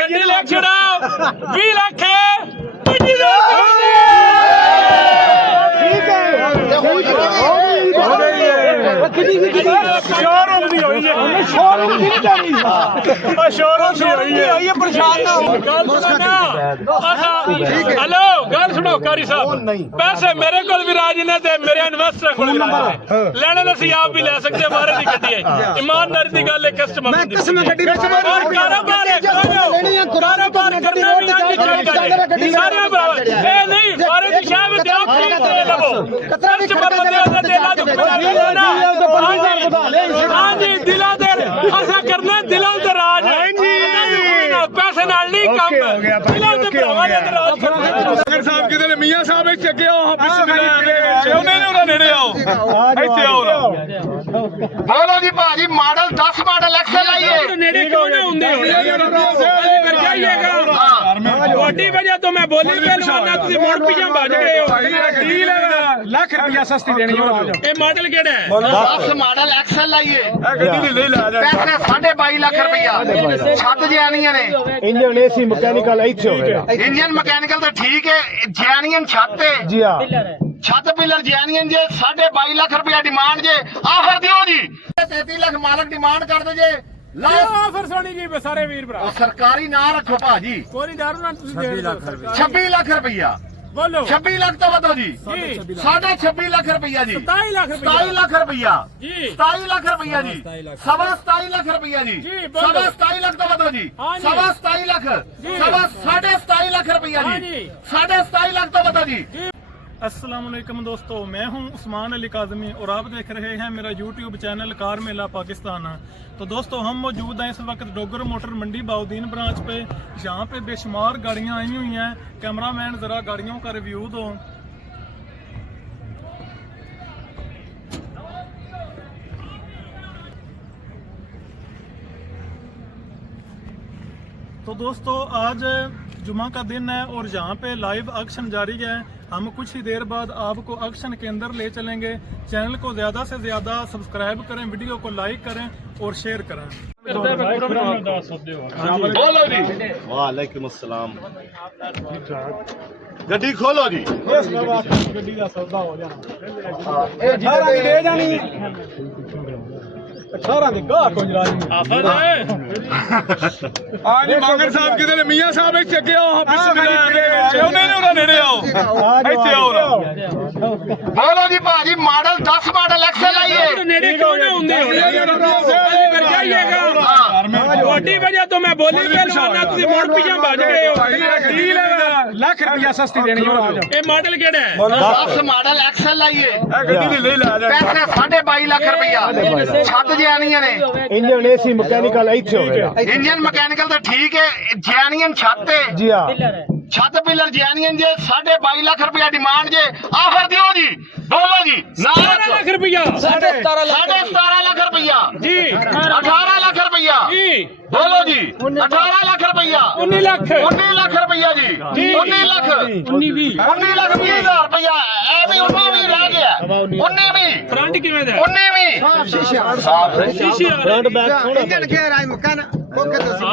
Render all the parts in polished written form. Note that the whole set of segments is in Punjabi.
ਗੱਡੀ ਲੈ ਛੜਾ 20 ਲੱਖ शोरूम दी होई है शोरूम दी नहीं जानी शोरूम दी होई है परेशान ना हो गल सुनो हेलो गल सुनो कारी साहब पैसे मेरे कोल भी राज ने ते मेरे इन्वेस्टर कोल भी राज लेने सी आप भी ले सकते हैं बाहर दी गड्डी है ईमानदारी दी गल है कस्टमर मैं किस्म गड्डी और कारोबार करना भी नहीं चाहिए सारे बराबर ए नहीं बाहर दी शाम ते आप खरीद ले लो कस्टमर बंदे दे ला जो हाँ जी दिलों दे ऐसा करना दिलों दे राज पैसे नाल नहीं काम दिलों दे भरावां दे राज अगर साहब किधर मियां साहब इत्थे अगे आओ ਉਹਨੇ ਨੇ ਉਹਨਾਂ ਨੇੜੇ ਆਓ ਇੱਥੇ ਆਓ ਬੋਲੋ ਜੀ ਭਾਜੀ ਮਾਡਲ 10 ਮਾਡਲ ਐਕਸਲ ਆਈਏ ਨੇੜੇ ਕਿਉਂ ਨਹੀਂ ਹੁੰਦੇ ਫਿਰ ਜਾਈਏਗਾ ਤੁਹਾਡੀ ਵਜ੍ਹਾ ਤੋਂ ਮੈਂ ਬੋਲੀ ਪਹਿਲਵਾਨਾ ਤੁਸੀਂ ਮੋੜ ਪਿੱਛੇ ਭੱਜ ਗਏ ਹੋ 30 ਲੱਖ ਰੁਪਇਆ ਸਸਤੀ ਦੇਣੀ ਇਹ ਮਾਡਲ ਕਿਹੜਾ ਹੈ 10 ਮਾਡਲ ਐਕਸਲ ਆਈਏ ਗੱਡੀ ਦੇ ਲੈ ਲਾ ਪੈਸੇ 22.5 ਲੱਖ ਰੁਪਇਆ ਛੱਤ ਜਾਨੀਆਂ ਨੇ इंजन एसी मैकेनिकल ਇੱਥੇ ਹੋਵੇਗਾ ਇੰਜਨ ਮਕੈਨੀਕਲ ਤਾਂ ਠੀਕ ਹੈ ਜੈਨੀਅਨ ਛੱਤ ਹੈ ਜੀ ਹਾਂ ਛੱਤ ਪਿਲਰ ਜੈਨੀਅਨ ਜੇ 22.5 ਲੱਖ ਰੁਪਇਆ ਡਿਮਾਂਡ ਜੇ ਆਫਰ ਦਿਓ ਜੀ 33 ਲੱਖ ਮਾਲਕ ਡਿਮਾਂਡ ਕਰਦੇ ਜੇ ਆਫਰ ਸੋਣੀ ਜੀ ਸਾਰੇ ਵੀਰ ਭਰਾ ਸਰਕਾਰੀ ਨਾ ਰੱਖੋ ਭਾਜੀ ਕੋਈ ਨਹੀਂ ਡਰਨਾ ਤੁਸੀਂ 26 ਲੱਖ ਰੁਪਇਆ ਬੋਲੋ 26 ਲੱਖ ਤੋਂ ਵਧੋ ਜੀ 26.5 ਲੱਖ ਰੁਪਇਆ ਜੀ 27 ਲੱਖ 27 ਲੱਖ ਰੁਪਇਆ ਜੀ 27 ਲੱਖ ਰੁਪਇਆ ਜੀ 27 ਲੱਖ ਰੁਪਇਆ ਜੀ 27 ਲੱਖ ਤੋਂ ਵਧੋ ਜੀ 27 ਲੱਖ 27.5 ਲੱਖ ਰੁਪਇਆ ਜੀ 27.5 ਲੱਖ ਤੋਂ ਵਧੋ ਜੀ। अस्सलामुअलैकुम दोस्तों, मैं हूं उस्मान अली काज़मी और आप देख रहे हैं मेरा YouTube चैनल कार मेला पाकिस्तान। तो दोस्तों हम मौजूद हैं इस वक्त डोगर मोटर मंडी बाउद्दीन ब्रांच पे। यहाँ पे बेशुमार गाड़ियाँ आई हुई हैं। कैमरामैन ज़रा गाड़ियों का रिव्यू दो। तो दोस्तों आज जुमा का दिन है और यहाँ पे लाइव ऑक्शन जारी है। हम कुछ ही देर बाद आपको ऑक्शन के अंदर ले चलेंगे। चैनल को ज्यादा से ज्यादा सब्सक्राइब करें, वीडियो को लाइक करें और शेयर करें। बोलो जी वालेकुम अस्सलाम ਗੱਡੀ ਖੋਲੋ ਜੀ ਗੱਡੀ ਦਾ ਸੌਦਾ ਹੋ ਜਾਣਾ 18 ਦੀ ਦੇ ਜਾਣੀ 18 ਦੀ ਗਾਹ ਕੋਈ ਰਾਜੀ ਆਫਰ ਹੈ ਹਾਂਜੀ ਮੰਗਲ ਸਾਹਿਬ ਕਿਧਰ ਮੀਆਂ ਸਾਹਿਬ ਇੱਥੇ ਅੱਗੇ ਆਓ ਉਹਨੇ ਨੇ ਉਹਨਾਂ ਨੇੜੇ ਆਓ ਇੱਥੇ ਆਓ ਬੋਲੋ ਜੀ ਭਾਜੀ ਮਾਡਲ 10 ਮਾਡਲ ਐਕਸਲ ਆਈਏ ਨੇੜੇ ਕਿਉਂ ਨਹੀਂ ਹੁੰਦੇ ਫਿਰ ਜਾਈਏਗਾ ਤੁਹਾਡੀ ਵਜ੍ਹਾ ਤੋਂ ਮੈਂ ਬੋਲੀ ਪਹਿਲਵਾਨਾ ਤੁਸੀਂ ਮੋੜ ਪਿੱਛੇ ਭੱਜ ਗਏ ਹੋ 30 ਲੱਖ ਰੁਪਇਆ ਸਸਤੀ ਦੇਣੀ ਇਹ ਮਾਡਲ ਕਿਹੜਾ ਹੈ 10 ਮਾਡਲ ਐਕਸਲ ਆਈਏ ਗੱਡੀ ਦੇ ਲੈ ਲਾ ਪੈਸੇ 22.5 ਲੱਖ ਰੁਪਇਆ ਛੱਤ ਜਾਨੀਆਂ ਨੇ इंजन एसी मैकेनिकल ਇੱਥੇ ਹੋਵੇਗਾ ਇੰਜਨ ਮਕੈਨੀਕਲ ਤਾਂ ਠੀਕ ਹੈ ਜੈਨੀਅਨ ਛੱਤ ਹੈ ਜੀ ਹਾਂ ਛੱਤ ਪਿਲਰ ਜੈਨੀਅਨ ਜੇ 22.5 ਲੱਖ ਰੁਪਇਆ ਡਿਮਾਂਡ ਜੇ ਆਫਰ ਦਿਓ ਜੀ ਬੋਲੋ ਜੀ 17 ਲੱਖ ਰੁਪਇਆ 17.5 ਲੱਖ ਰੁਪਇਆ ਜੀ 18 ਲੱਖ ਰੁਪਇਆ ਜੀ ਬੋਲੋ ਜੀ 18 ਲੱਖ ਰੁਪਇਆ 19 ਲੱਖ 19 ਲੱਖ ਰੁਪਇਆ ਜੀ 19 ਲੱਖ 19 20 19 ਲੱਖ 20,000 ਰੁਪਇਆ ਐ ਵੀ 19 ਵੀ ਰਹਿ ਗਿਆ 19 ਵੀ ਫਰੰਟ ਕਿਵੇਂ ਦਾ 19 ਵੀ ਸ਼ੀਸ਼ੇ ਫਰੰਟ ਬੈਕ ਸੋਹਣਾ ਇੰਜਨ ਕੇ ਰਾਈ ਮਕਾਨ ਕੋਕੇ ਤੁਸੀਂ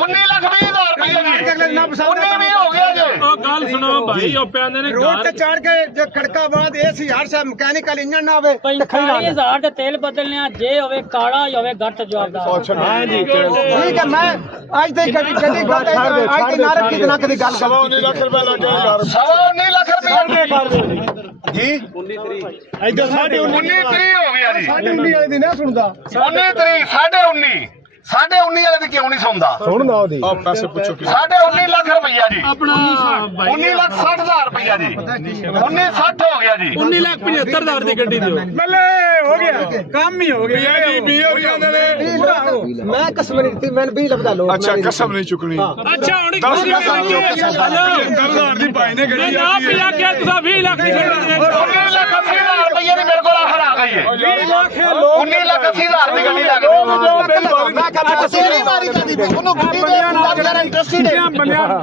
19 ਲੱਖ 20,000 ਰੁਪਇਆ ਜੀ 19 ਵੀ ਹੋ ਗਿਆ ਜੀ ਉਹ ਗੱਲ ਸੁਣੋ ਭਾਈ ਉਹ ਪਿਆਂਦੇ ਨੇ रोड ते चढ़ के जो खड़का बाद एसी हर सा मैकेनिकल इंजन ना आवे 45,000 ਦੇ ਤੇਲ ਬਦਲਨੇ ਜੇ ਹੋਵੇ ਕਾਲਾ ਹੋਵੇ ਘੱਟ ਜਵਾਬਦਾਰ ਹਾਂ ਜੀ ठीक है मैं आज तक कभी कभी गल आज तक ना रखी ना कभी गल 19 ਲੱਖ ਰੁਪਇਆ ਲੱਗੇ 19 ਲੱਖ ਰੁਪਇਆ ਜੀ ਇੱਧਰ ਸਾਡੇ 19 ਤਰੀਕ ਹੋ ਗਿਆ ਜੀ 19 ਵਾਲੇ ਦੀ ਨਾ ਸੁਣਦਾ 19 ਤਰੀਕ 19.5 19.5 ਵਾਲੇ ਦੀ ਕਿਉਂ ਨਹੀਂ ਸੁਣਦਾ ਸੁਣਦਾ ਉਹਦੀ ਪੈਸੇ ਪੁੱਛੋ 19 ਲੱਖ ਰੁਪਇਆ ਜੀ ਆਪਣਾ 19 ਲੱਖ 60,000 ਰੁਪਇਆ ਜੀ 1960 ਹੋ ਗਿਆ ਜੀ 19 ਲੱਖ 75,000 ਦੀ ਗੱਡੀ ਦਿਓ ਬੱਲੇ ਹੋ ਗਿਆ ਕੰਮ ਹੀ ਹੋ ਗਿਆ ਜੀ 20 ਹੋ ਜਾਂਦੇ ਨੇ मैं कसम नहीं थी मैंने 20 बता लो ਅੱਛਾ ਕਸਮ ਨਹੀਂ ਚੁੱਕਣੀ ਅੱਛਾ ਹੁਣ 10 ਦੀ ਭਾਈ ਨੇ ਗੱਡੀ ਨਾ ਪਿਆ ਕਿ ਤੁਸੀਂ 20 ਲੱਖ ਦੀ ਗੱਡੀ ਦੇ 19 ਲੱਖ 80,000 ਰੁਪਇਆ ਦੀ ਮੇਰੇ ਕੋਲ ਆਖਰ ਆ ਕਹੀਏ 20 ਲੱਖ 19 ਲੱਖ 80 ਹਜ਼ਾਰ ਦੀ ਗੱਡੀ ਲੈ ਕੇ ਤੇਰੀ ਵਾਰੀ ਕਦੀ ਉਹਨੂੰ ਗੱਡੀ ਦੇ ਅੰਦਰ ਇੰਟਰਸਟਿਡ ਹੈ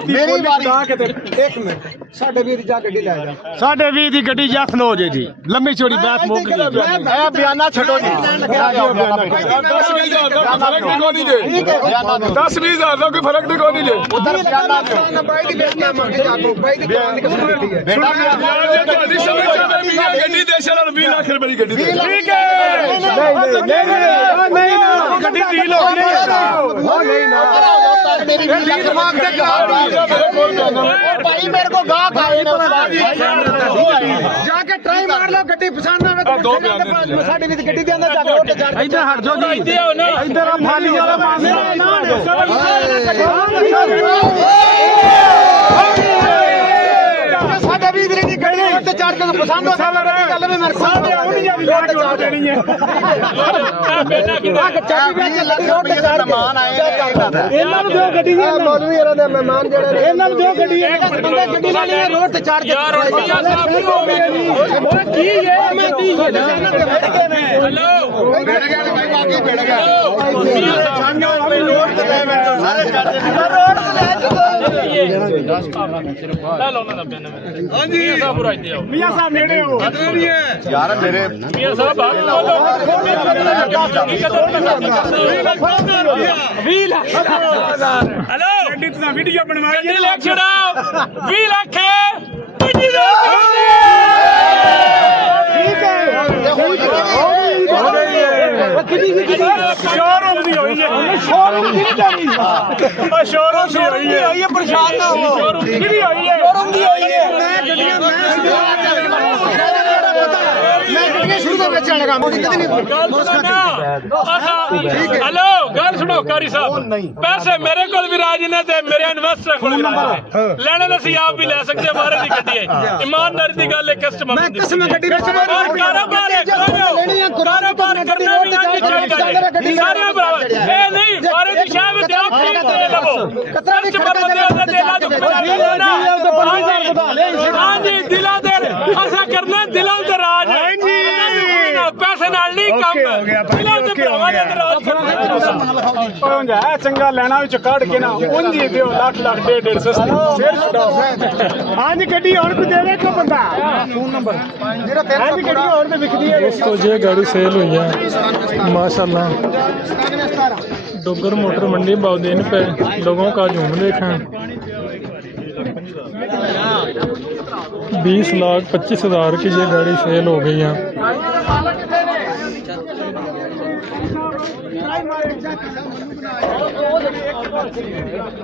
ਮੇਰੀ ਵਾਰੀ ਇੱਕ ਮਿੰਟ ਸਾਡੇ ਵੀਰ ਜਾ ਗੱਡੀ ਲੈ ਜਾ ਸਾਡੇ 20 ਦੀ ਗੱਡੀ ਜੱਥ ਹੋ ਜੇ ਜੀ ਲੰਮੀ ਚੌੜੀ ਬਾਤ ਮੁੱਕ ਗਈ ਇਹ ਬਿਆਨਾ ਛੱਡੋ ਜੀ 10-20 ਹਜ਼ਾਰ ਦਾ ਫਰਕ ਨਹੀਂ ਕੋਈ ਜੇ 10-20 ਹਜ਼ਾਰ ਦਾ ਕੋਈ ਫਰਕ ਨਹੀਂ ਕੋਈ ਜੇ ਉਧਰ ਬਿਆਨਾ ਦਿਓ ਬਾਈ ਦੀ ਬੇਟਾ ਮੰਗੇ ਜਾ ਕੋ ਬਾਈ ਦੀ ਦੁਕਾਨ ਕਿਸ ਗੱਡੀ ਹੈ ਬੇਟਾ ਯਾਰ ਤੁਹਾਡੀ ਸਮਝ ਚਾਹਦੇ ਵੀ ਗੱਡੀ ਦੇਸ਼ ਨਾਲ 20 ਲੱਖ ਰੁਪਏ ਦੀ ਗੱਡੀ ਦੇ ਠੀਕ ਹੈ ਨਹੀਂ ਨਾ ਗੱਡੀ ਡੀਲ ਹੋ ਗਈ ਨਹੀਂ ਨਾ ਮੇਰੀ ਵੀ ਦਿਮਾਗ ਤੇ ਭਾਈ ਮੇਰੇ ਕੋ ਗਾਹ ਖਾਏ ਨੇ ਜਾ ਕੇ ਟਰਾਈ ਮਾਰ ਲਓ ਗੱਡੀ ਪਛਾਣ ਆਵੇ ਸਾਡੇ ਵੀ ਗੱਡੀ ਦੇ ਅੰਦਰ ਜਾ ਕੇ ਉੱਤੇ ਚੜ ਇੱਧਰ ਹਟ ਜਾਓ ਜੀ ਇੱਧਰ ਆ ਫਾਲੀ ਵਾਲਾ ਪਾਸੇ ਸਾਡੇ ਵੀ ਦੀ ਗੱਡੀ ਉੱਤੇ ਚੜ ਕੇ ਪਛਾਣ ਗੱਲ ਵੀ ਮੇਰੇ ਸਾਹਮਣੇ ਆਉਣੀ ਜਾਂ ਲਾ ਕੇ ਚੜ ਦੇਣੀ ਹੈ ਮਹਿਮਾਨ ਆਏ ਇਹਨਾਂ ਨੂੰ ਦਿਓ ਗੱਡੀ ਮੌਲਵੀ ਇਹਨਾਂ ਦੇ ਮਹਿਮਾਨ ਜਿਹੜੇ ਨੇ ਇਹਨਾਂ ਨੂੰ ਦਿਓ ਗੱਡੀ ਗੱਡੀ ਨਾਲ ਇਹ ਰੋਡ ਤੇ ਚੜ ਕੇ ਯਾਰ ਰੋਟੀਆਂ ਸਾਹਿਬ ਹੋ ਗਏ ਜੀ ਕੀ ਇਹ ਮੈਂ ਦੀ ਹੈਲੋ ਬੈਠ ਗਿਆ ਭਾਈ ਬਾਕੀ ਬੈਠ ਗਿਆ ਸਾਰੇ ਚੜ ਦੇ ਰੋਡ ਤੇ ਲੈ ਚੁੱਕੋ ਲੈ ਲਓ ਉਹਨਾਂ ਦਾ ਬਿਆਨ ਹਾਂਜੀ ਮੀਆਂ ਸਾਹਿਬ ਉਰਾ ਇੱਥੇ ਆਓ ਮੀਆਂ ਸਾਹਿਬ ਨੇੜੇ ਹੋ ਯਾਰ ਮੇਰੇ ਮੀਆਂ ਸਾਹਿਬ ਬਾਹਰ ਬੋਲੋ 20 ਲੱਖ ਹੈਲੋ ਗੱਡੀ ਤੇ ਵੀਡੀਓ ਬਣਵਾਈ ਗੱਡੀ ਲੈ ਛੜਾਓ 20 ਲੱਖ ਪੁੱਜੀ ਦਾ ਠੀਕ ਹੈ ਸ਼ੋਰੂਮ ਦੀ ਹੋਈ ਹੈ ਸ਼ੋਰੂਮ ਦੀ ਨਹੀਂ ਜਾਣੀ ਸ਼ੋਰੂਮ ਦੀ ਹੋਈ ਹੈ ਪਰੇਸ਼ਾਨ ਨਾ ਹੋ ਸ਼ੋਰੂਮ ਦੀ ਹੋਈ ਹੈ ਸ਼ੋਰੂਮ ਦੀ ਹੋਈ ਹੈ ਮੈਂ ਗੱਡੀਆਂ ਮੈਂ ਗੱਡੀਆਂ ਸ਼ੁਰੂ ਤੋਂ ਵੇਚਣ ਲੱਗਾ ਮੋਦੀ ਕਦੀ ਨਹੀਂ ਗੱਲ ਸੁਣੋ ਹੈਲੋ ਗੱਲ ਸੁਣੋ ਕਾਰੀ ਸਾਹਿਬ ਪੈਸੇ ਮੇਰੇ ਕੋਲ ਵੀ ਰਾਜ ਨੇ ਤੇ ਮੇਰੇ ਇਨਵੈਸਟਰ ਕੋਲ ਵੀ ਰਾਜ ਨੇ ਲੈਣੇ ਤਾਂ ਅਸੀਂ ਆਪ ਵੀ ਲੈ ਸਕਦੇ ਮਾਰੇ ਦੀ ਗੱਡੀ ਹੈ ਇਮਾਨਦਾਰੀ ਦੀ ਗੱਲ ਹੈ ਕਸਟਮਰ ਮੈਂ ਕਿਸਮ ਗੱਡੀ ਵਿੱਚ ਔਰ ਕਾਰੋਬਾਰ ਲੈਣੀ ਹੈ ਕੁਰਾਨ ਤੋਂ ਗੱਡੀ ਰੋਡ ਤੇ ਚੜ ਕੇ ਸਾਰੇ ਬਰਾਬਰ ਇਹ ਨਹੀਂ ਮਾਰੇ ਦੀ ਸ਼ਾਮ ਤੇ ਆਖਰੀ ਤੇ ਲਵੋ ਕਸਟਮਰ ਬੰਦੇ ਦੇ ਲਾ ਜੋ ਹਾਂਜੀ ਦਿਲਾਂ ਦੇ ਅਸਾਂ ਕਰਨਾ ਦਿਲਾਂ ਦੇ ਰਾਜ ਹੈ ਪੈਸੇ ਨਾਲ ਨਹੀਂ ਕੰਮ ਦਿਲਾਂ ਦੇ ਭਰਾਵਾਂ ਦੇ ਰਾਜ ਕਰਨਾ ਚੰਗਾ ਲੈਣਾ ਵਿੱਚ ਕੱਢ ਕੇ ਨਾ ਉਂਝ ਦਿਓ ਲੱਖ ਲੱਖ 1.5 ਸਸਤੀ ਸਿਰ ਛਡਾਓ ਹਾਂਜੀ ਗੱਡੀ ਹੋਰ ਕੋ ਦੇਵੇ ਕੋ ਬੰਦਾ ਫੋਨ ਨੰਬਰ ਜਿਹੜਾ ਹਾਂਜੀ ਗੱਡੀ ਹੋਰ ਤੇ ਵਿਕਦੀ ਹੈ दोस्तों ये गाड़ी सेल हुई है माशाल्लाह डोगर मोटर मंडी बाउदीन पे लोगों का झूम देखें 20 लाख 25 हज़ार की ये गाड़ी सेल हो गई है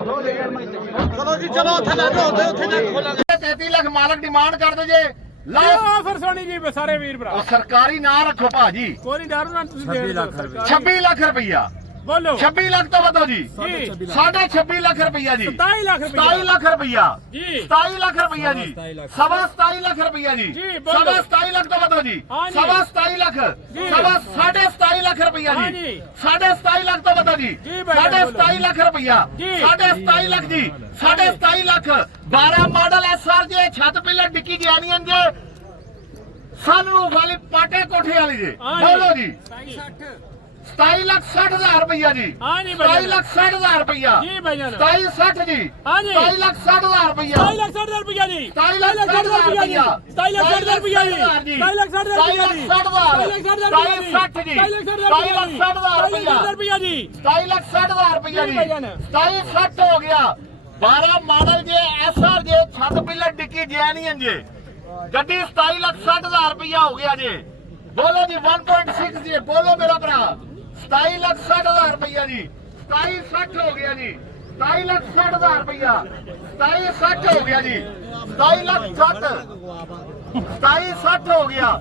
ਚਲੋ ਜੀ ਚਲੋ ਉੱਥੇ ਲੈ ਜਾਓ ਉੱਥੇ ਜਾ ਖੋਲਾਂਗੇ 33 ਲੱਖ ਮਾਲਕ ਡਿਮਾਂਡ ਕਰ ਦੋ ਜੇ ਆਫਰ ਸੋਣੀ ਜੀ ਸਾਰੇ ਵੀਰ ਭਰਾ ਉਹ ਸਰਕਾਰੀ ਨਾ ਰੱਖੋ ਭਾਜੀ ਕੋਈ ਨਹੀਂ ਡਰ ਨਾ ਤੁਸੀਂ ਦੇ ਦਿਓ 26 ਲੱਖ ਰੁਪਈਆ ਬੋਲੋ 26 ਲੱਖ ਤੋਂ ਵਧੋ ਜੀ ਜੀ 26 ਲੱਖ ਰੁਪਈਆ ਜੀ 27 ਲੱਖ ਰੁਪਏ 27 ਲੱਖ ਰੁਪਈਆ ਜੀ 27 ਲੱਖ ਰੁਪਈਆ ਜੀ ਸਵਾ 27 ਲੱਖ ਰੁਪਈਆ ਜੀ ਜੀ, ਬੋਲੋ। ਸਵਾ 27 ਲੱਖ ਤੋਂ ਵਧੋ ਜੀ ਹਾਂਜੀ। ਸਵਾ 27 ਲੱਖ ਜੀ। ਸਵਾ 27.5 ਲੱਖ ਰੁਪਈਆ ਜੀ ਹਾਂਜੀ। 27.5 ਲੱਖ ਤੋਂ ਵਧੋ ਜੀ ਜੀ, ਭਾਈ, 27 ਲੱਖ ਰੁਪਈਆ ਜੀ। 27 ਲੱਖ ਜੀ 27 ਲੱਖ 12 ਮਾਡਲ ਐਸਆਰ ਜੀ ਛੱਤ ਪਿੱਲਰ ਡਿੱਕੀ ਗਿਆਨੀਆਂ ਜੀ ਸਾਨੂੰ ਵਾਲੀ ਪਾਟੇ ਕੋਠੇ ਵਾਲੀ ਜੀ ਹਾਂਜੀ। ਬੋਲੋ ਜੀ 27 ਲੱਖ 60 ਹਜ਼ਾਰ ਰੁਪਈਆ ਜੀ ਹਾਂਜੀ ਭਾਈ 27 ਲੱਖ 60 ਹਜ਼ਾਰ ਰੁਪਈਆ ਜੀ ਭਾਈ ਜਾਨ 27 60 ਜੀ ਹਾਂਜੀ। 27 ਲੱਖ 60 ਹਜ਼ਾਰ ਰੁਪਈਆ 27 ਲੱਖ 60 ਰੁਪਏ ਜੀ 27 ਲੱਖ 60 ਹਜ਼ਾਰ ਰੁਪਈਆ 27 ਲੱਖ 60 ਰੁਪਏ ਜੀ 27 ਲੱਖ 60 ਰੁਪਏ ਜੀ 27 ਲੱਖ 60 ਹਜ਼ਾਰ 27 ਲੱਖ 60 ਜੀ 27 ਲੱਖ 60 ਹਜ਼ਾਰ ਰੁਪਈਆ ਜੀ 27 ਲੱਖ 60 ਹਜ਼ਾਰ ਰੁਪਈਆ ਜੀ ਜੀ ਭਾਈ ਜਾਨ 27 60 ਹੋ ਗਿਆ 12 ਮਾਡਲ ਜੇ ਐਸਆਰ ਜੇ ਛੱਤ ਪਿੱਲਰ ਡਿੱਕੀ ਜੈਨੀਅਨ ਜੇ ਗੱਡੀ 27 ਲੱਖ 60 ਹਜ਼ਾਰ ਰੁਪਈਆ ਹੋ ਗਿਆ ਜੀ ਬੋਲੋ ਜੀ 1.6 ਜੀ ਬੋਲੋ ਮੇਰਾ ਭਰਾ 27 ਲੱਖ 60 ਹਜ਼ਾਰ ਰੁਪਈਆ ਜੀ 27 60 ਹੋ ਗਿਆ ਜੀ 27 ਲੱਖ 60 ਹਜ਼ਾਰ ਰੁਪਈਆ 27 60 ਹੋ ਗਿਆ ਜੀ 27 ਲੱਖ 60 27 60 ਹੋ ਗਿਆ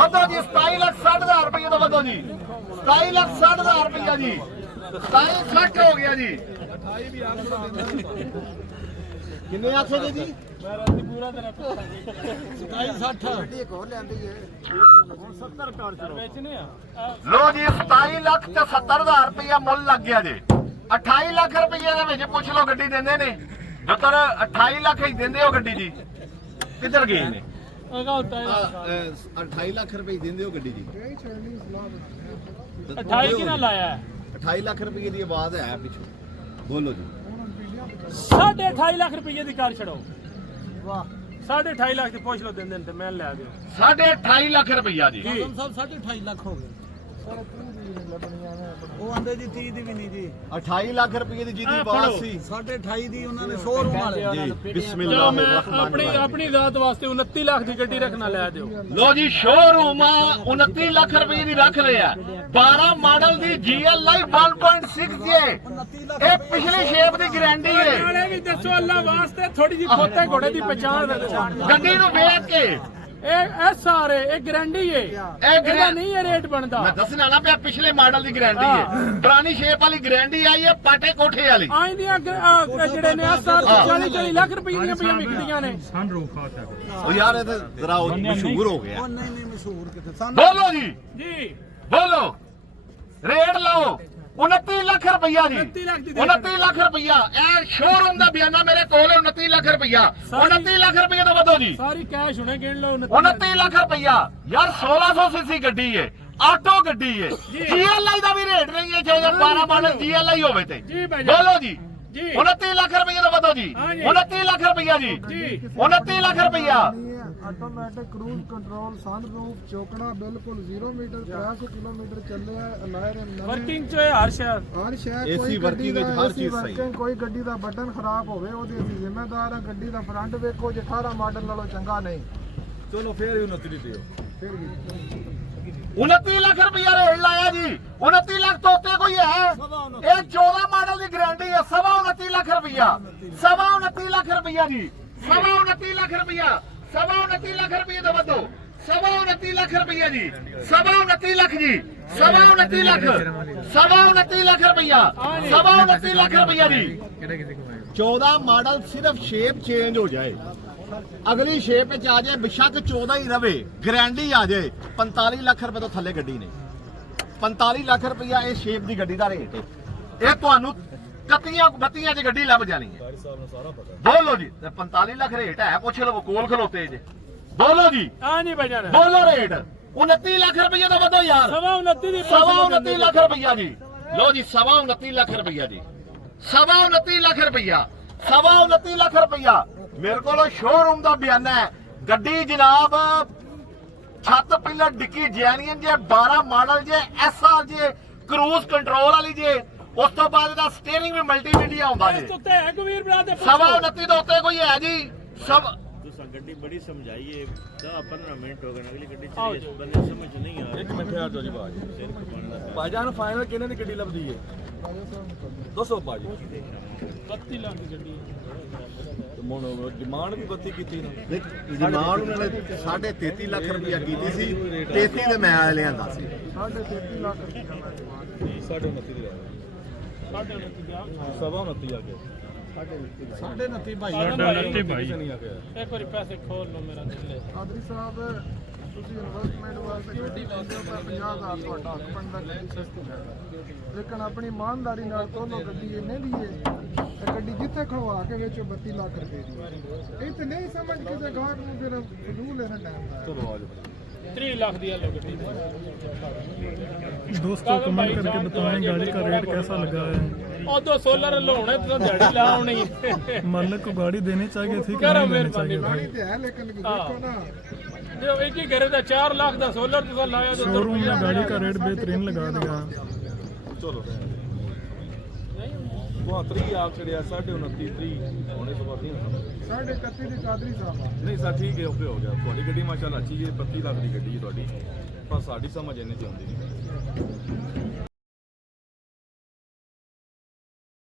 ਵਧੋ ਜੀ 27 ਲੱਖ 60 ਹਜ਼ਾਰ ਰੁਪਈਆ ਤੋਂ ਵਧੋ ਜੀ 27 ਲੱਖ 60 ਹਜ਼ਾਰ ਰੁਪਈਆ ਜੀ 27 60 ਹੋ ਗਿਆ ਜੀ ਕਿੰਨੇ ਆਖੋਗੇ ਜੀ ਲੋ ਜੀ 27 ਲੱਖ ਤੇ 70 ਹਜ਼ਾਰ ਰੁਪਇਆ ਮੁੱਲ ਲੱਗ ਗਿਆ ਜੀ 28 ਲੱਖ ਰੁਪਇਆ ਦੇ ਵਿੱਚ ਪੁੱਛ ਲਓ ਗੱਡੀ ਦਿੰਦੇ ਨੇ ਜੇਕਰ 28 ਲੱਖ ਹੀ ਦਿੰਦੇ ਹੋ ਗੱਡੀ ਜੀ ਕਿੱਧਰ ਗਏ ਨੇ ਅਗਾ ਹੁੰਦਾ 28 ਲੱਖ ਰੁਪਏ ਦਿੰਦੇ ਹੋ ਗੱਡੀ ਦੀ 28 ਕਿਹਨਾਂ ਲਾਇਆ 28 ਲੱਖ ਰੁਪਏ ਦੀ ਆਵਾਜ਼ ਹੈ ਪਿੱਛੋਂ ਬੋਲੋ ਜੀ 28.5 ਲੱਖ ਰੁਪਏ ਦੀ ਕਾਰ ਛੜੋ ਵਾਹ 28.5 ਲੱਖ ਦੀ ਪੁੱਛ ਲਓ ਦਿੰਦੇ ਨੇ ਤੇ ਮੈਂ ਲੈ ਦਿਓ 28.5 ਲੱਖ ਰੁਪਈਆ ਜੀ ਸਾਹਿਬ 28.5 ਲੱਖ ਹੋ ਗਏ ਉਹ ਆਂਦੇ ਜੀ 30 ਦੀ ਵੀ ਨਹੀਂ ਜੀ 28 ਲੱਖ ਰੁਪਏ ਦੀ ਜਿਹਦੀ ਆਵਾਜ਼ ਸੀ 28.5 ਦੀ ਉਹਨਾਂ ਨੇ ਸ਼ੋਰੂਮ ਵਾਲੇ ਜੀ ਚਲੋ ਬਿਸਮਿਲ੍ਲਾਹ ਮੈਂ ਆਪਣੀ ਜ਼ਾਤ ਵਾਸਤੇ 29 ਲੱਖ ਦੀ ਗੱਡੀ ਰੱਖਣਾ ਲੈ ਦਿਓ ਲੋ ਜੀ ਸ਼ੋਰੂਮ 29 ਲੱਖ ਰੁਪਏ ਦੀ ਰੱਖ ਲਿਆ 12 ਮਾਡਲ ਦੀ GLI 1.6 ਜੇ ਇਹ ਪਿਛਲੀ ਸ਼ੇਪ ਦੀ ਗਾਰੰਟੀ ਹੈ ਨਾਲੇ ਵੀ ਦੱਸੋ ਅੱਲਾ ਵਾਸਤੇ ਥੋੜੀ ਜਿਹੀ ਖੋਤੇ ਘੋੜੇ ਦੀ ਪਛਾਣ ਦੇ ਗੱਡੀ ਨੂੰ ਵੇਖ ਕੇ ਇਹ ਸਾਰੇ ਇਹ ਗਾਰੰਟੀ ਹੈ ਇਹਦਾ ਨਹੀਂ ਇਹ ਰੇਟ ਬਣਦਾ ਮੈਂ ਦੱਸਣਾ ਨਾ ਪਿਆ ਪਿਛਲੇ ਮਾਡਲ ਦੀ ਗਾਰੰਟੀ ਹੈ ਪੁਰਾਣੀ ਸ਼ੇਪ ਵਾਲੀ ਗਾਰੰਟੀ ਆਈ ਹੈ ਪਾਟੇ ਕੋਠੇ ਵਾਲੀ ਆਈ ਦੀਆਂ ਜਿਹੜੇ ਨੇ 40 ਲੱਖ ਰੁਪਏ ਦੀਆਂ ਪਈਆਂ ਵਿਕਦੀਆਂ ਨੇ ਉਹ ਯਾਰ ਇਹ ਤਾਂ ਜ਼ਰਾ ਮਸ਼ਹੂਰ ਹੋ ਗਿਆ ਨਹੀਂ ਮਸ਼ਹੂਰ ਕਿਤੇ ਸਾਨੂੰ ਬੋਲੋ ਜੀ ਜੀ ਬੋਲੋ ਰੇਟ ਲਾਓ 29 ਲੱਖ ਰੁਪਈਆ ਜੀ 29 ਲੱਖ ਦੀ 29 ਲੱਖ ਰੁਪਈਆ ਇਹ ਸ਼ੋਰੂਮ ਦਾ ਬਿਆਨਾ ਮੇਰੇ ਕੋਲ ਹੈ 29 ਲੱਖ ਰੁਪਈਆ 29 ਲੱਖ ਰੁਪਈਆ ਤੋਂ ਵਧੋ ਜੀ ਸਾਰੀ ਕੈਸ਼ ਹੁਣੇ ਗਿਣ ਲਓ 29 ਲੱਖ ਰੁਪਈਆ ਯਾਰ 1600 ਸੀਸੀ ਗੱਡੀ ਹੈ ਆਟੋ ਗੱਡੀ ਹੈ GLI ਦਾ ਵੀ ਰੇਟ ਨਹੀਂ ਹੈ ਜੇ 12 ਮਾਡਲ GLI ਹੋਵੇ ਤੇ ਜੀ ਭਾਈ ਬੋਲੋ ਜੀ ਜੀ 29 ਲੱਖ ਰੁਪਈਆ ਤੋਂ ਵਧੋ ਜੀ 29 ਲੱਖ ਰੁਪਈਆ ਜੀ 29 ਲੱਖ ਰੁਪਈਆ ਆਟੋਮੈਟਿਕ ਕਰੂਜ਼ ਕੰਟਰੋਲ ਸਨਰੂਫ ਚੌਕੜਾ ਬਿਲਕੁਲ 0 ਮੀਟਰ 300 ਕਿਲੋਮੀਟਰ ਚੱਲਿਆ ਅਲਾਇਰ ਵਰਕਿੰਗ ਚ ਹੈ ਹਰ ਸ਼ਹਿਰ ਹਰ ਸ਼ਹਿਰ AC ਕੋਈ ਗੱਡੀ working ਦਾ ਵਿੱਚ ਹਰ AC ਚੀਜ਼ ਸਹੀ working, ਕੋਈ ਗੱਡੀ ਦਾ ਬਟਨ ਖਰਾਬ ਹੋਵੇ ਉਹਦੇ ਅਸੀਂ ਜ਼ਿੰਮੇਦਾਰ ਹਾਂ ਗੱਡੀ ਦਾ ਫਰੰਟ ਵੇਖੋ ਜੇ 18 ਮਾਡਲ ਨਾਲੋਂ ਚੰਗਾ ਨਹੀਂ ਚਲੋ ਫੇਰ ਵੀ 29 ਦੀ ਦਿਓ ਫਿਰ ਵੀ 29 ਲੱਖ ਰੁਪਇਆ ਰੇਟ ਲਾਇਆ ਜੀ 29 ਲੱਖ ਤੋਂ ਉੱਤੇ ਕੋਈ ਹੈ ਇਹ 14 ਮਾਡਲ ਦੀ ਗਾਰੰਟੀ ਹੈ 29 ਲੱਖ ਰੁਪਇਆ 29 ਲੱਖ ਰੁਪਇਆ ਜੀ 29 ਲੱਖ ਰੁਪਇਆ 29 ਲੱਖ ਰੁਪਏ ਤੋਂ ਵਧੋ 29 ਲੱਖ ਰੁਪਇਆ ਜੀ 29 ਲੱਖ ਜੀ 29 ਲੱਖ 29 ਲੱਖ ਰੁਪਇਆ 29 ਲੱਖ ਰੁਪਇਆ ਜੀ 14 ਮਾਡਲ ਸਿਰਫ ਸ਼ੇਪ ਚੇਂਜ ਹੋ ਜਾਏ ਅਗਲੀ ਸ਼ੇਪ ਵਿੱਚ ਆ ਜਾਏ ਬਿਸ਼ੱਕ 14 ਹੀ ਰਵੇ ਗਾਰੰਟੀ ਆ ਜਾਏ 45 ਲੱਖ ਰੁਪਏ ਤੋਂ ਥੱਲੇ ਗੱਡੀ ਨਹੀਂ 45 ਲੱਖ ਰੁਪਇਆ ਇਹ ਸ਼ੇਪ ਦੀ ਗੱਡੀ ਦਾ ਰੇਟ ਹੈ ਇਹ ਤੁਹਾਨੂੰ 31 ਚ ਗੱਡੀ ਲੱਭ ਜਾਣੀ ਹੈ ਬੋਲੋ ਜੀ 45 ਲੱਖ ਰੇਟ ਹੈ ਪੁੱਛ ਲਵੋ ਕੋਲ ਖਲੋਤੇ ਜੇ ਬੋਲੋ ਜੀ ਆ ਨਹੀਂ ਬਜਾਣਾ ਬੋਲੋ ਰੇਟ 29 ਲੱਖ ਰੁਪਏ ਤੋਂ ਵਧੋ ਯਾਰ 29 ਦੀ 29 ਲੱਖ ਰੁਪਇਆ ਜੀ ਲੋ ਜੀ 29 ਲੱਖ ਰੁਪਇਆ ਜੀ 29 ਲੱਖ ਰੁਪਇਆ 29 ਲੱਖ ਰੁਪਇਆ ਮੇਰੇ ਕੋਲ ਸ਼ੋਰੂਮ ਦਾ ਬਿਆਨਾ ਹੈ ਗੱਡੀ ਜਨਾਬ ਛੱਤ ਪਿਲਰ ਡਿੱਕੀ ਜੈਨੀਅਨ ਜੇ 12 ਮਾਡਲ ਜੇ SR ਜੇ ਕਰੂਜ਼ ਕੰਟਰੋਲ ਵਾਲੀ ਜੇ ਉਸ ਤੋਂ ਬਾਅਦ ਇਹਦਾ ਸਟੀਅਰਿੰਗ ਵੀ ਮਲਟੀਮੀਡੀਆ ਆਉਂਦਾ ਇਸ ਜੇ ਤੋਂ ਉੱਤੇ ਹੈ ਕਬੀਰ ਬਰਾ ਦੇ 29 ਦੇ ਉੱਤੇ ਕੋਈ ਹੈ ਜੀ ਸਭ ਗੱਡੀ ਬੜੀ ਸਮਝਾਈਏ 10-15 ਮਿੰਟ ਹੋ ਗਏ ਅਗਲੀ ਗੱਡੀ ਚਲੀ ਬੰਦੇ ਸਮਝ ਨਹੀਂ ਆ ਇੱਕ ਮਿੰਟ ਆ ਜਾਓ ਜੀ ਭਾਈਜਾਨ ਫਾਈਨਲ ਕਿਹਨੇ ਦੀ ਗੱਡੀ ਲੱਭਦੀ ਹੈ ਦੱਸੋ ਭਾਜੀ 32 ਲੱਖ ਦੀ ਗੱਡੀ ਡਿਮਾਂਡ ਵੀ 32 ਕੀਤੀ ਨਾ ਡਿਮਾਂਡ ਉਹਨਾਂ ਨੇ 33.5 ਲੱਖ ਰੁਪਇਆ ਕੀਤੀ ਸੀ 33 ਦੇ ਮੈਂ ਲਿਆਂਦਾ ਸੀ 33 ਲੱਖ ਰੁਪਏ 29 ਦੀ ਲਾ 29 ਆ ਗਿਆ 29 ਭਾਈ ਨਹੀਂ ਆ ਗਿਆ ਇੱਕ ਵਾਰੀ ਪੈਸੇ ਖੋਲ ਲਓ ਮੇਰਾ ਥੱਲੇ ਆਦਰੀ ਸਾਹਿਬ ਤੁਸੀਂ ਇਨਵੈਸਟਮੈਂਟ ਵਾਸਤੇ ਗੱਡੀ ਲੈਂਦੇ ਹੋ ਤਾਂ 50,000 ਤੁਹਾਡਾ ਹੱਕ ਬਣਦਾ ਗੱਡੀ ਸਸਤੀ ਲੈਣਾ ਲੇਕਿਨ ਆਪਣੀ ਇਮਾਨਦਾਰੀ ਨਾਲ ਦੋਨੋਂ ਗੱਡੀ ਇੰਨੇ ਦੀ ਹੈ ਤੇ ਗੱਡੀ ਜਿੱਥੇ ਖੜਵਾ ਕੇ ਵੇਚੋ 32 ਲੱਖ ਰੁਪਏ ਦੀ ਇਹ ਤੇ ਨਹੀਂ ਸਮਝ ਕਿਸੇ ਗਾਹਕ ਨੂੰ ਫਿਰ ਫਜ਼ੂਲ ਲੈਣਾ ਟਾਈਮ ਦਾ ਚਲੋ ਆ ਜਾਓ 3 लाख दिया लो गड्डी दोस्तों कमेंट करके बताएं गाड़ी का रेट कैसा लगा है और दो सोलर लोने तो दिहाड़ी लाउनी मालिक को गाड़ी देनी चाहिए थी कि करो नहीं देनी चाहिए गाड़ी ते है लेकिन देखो ना जो एक ही घरे दा 4 लाख दा सोलर तो लाया तो शोरूम में गाड़ी का रेट बेहतरीन लगा दिया ਚਲੋ 32 ਆ ਚੜਿਆ 29.5 30 ਹੋਣੇ ਤੋਂ ਬਾਅਦ ਨਹੀਂ ਹੋਣਾ 31.5 ਦੀ ਕਾਦਰੀ ਸਾਹਿਬ ਨਹੀਂ ਸਰ ਠੀਕ ਹੈ ਓਕੇ ਹੋ ਗਿਆ ਤੁਹਾਡੀ ਗੱਡੀ ਮਾਸ਼ਾਅੱਲਾ ਅੱਛੀ ਹੈ 32 ਲੱਖ ਦੀ ਗੱਡੀ ਹੈ ਤੁਹਾਡੀ ਪਰ ਸਾਡੀ ਸਮਝ ਇਹਨੇ ਚ ਆਉਂਦੀ ਨਹੀਂ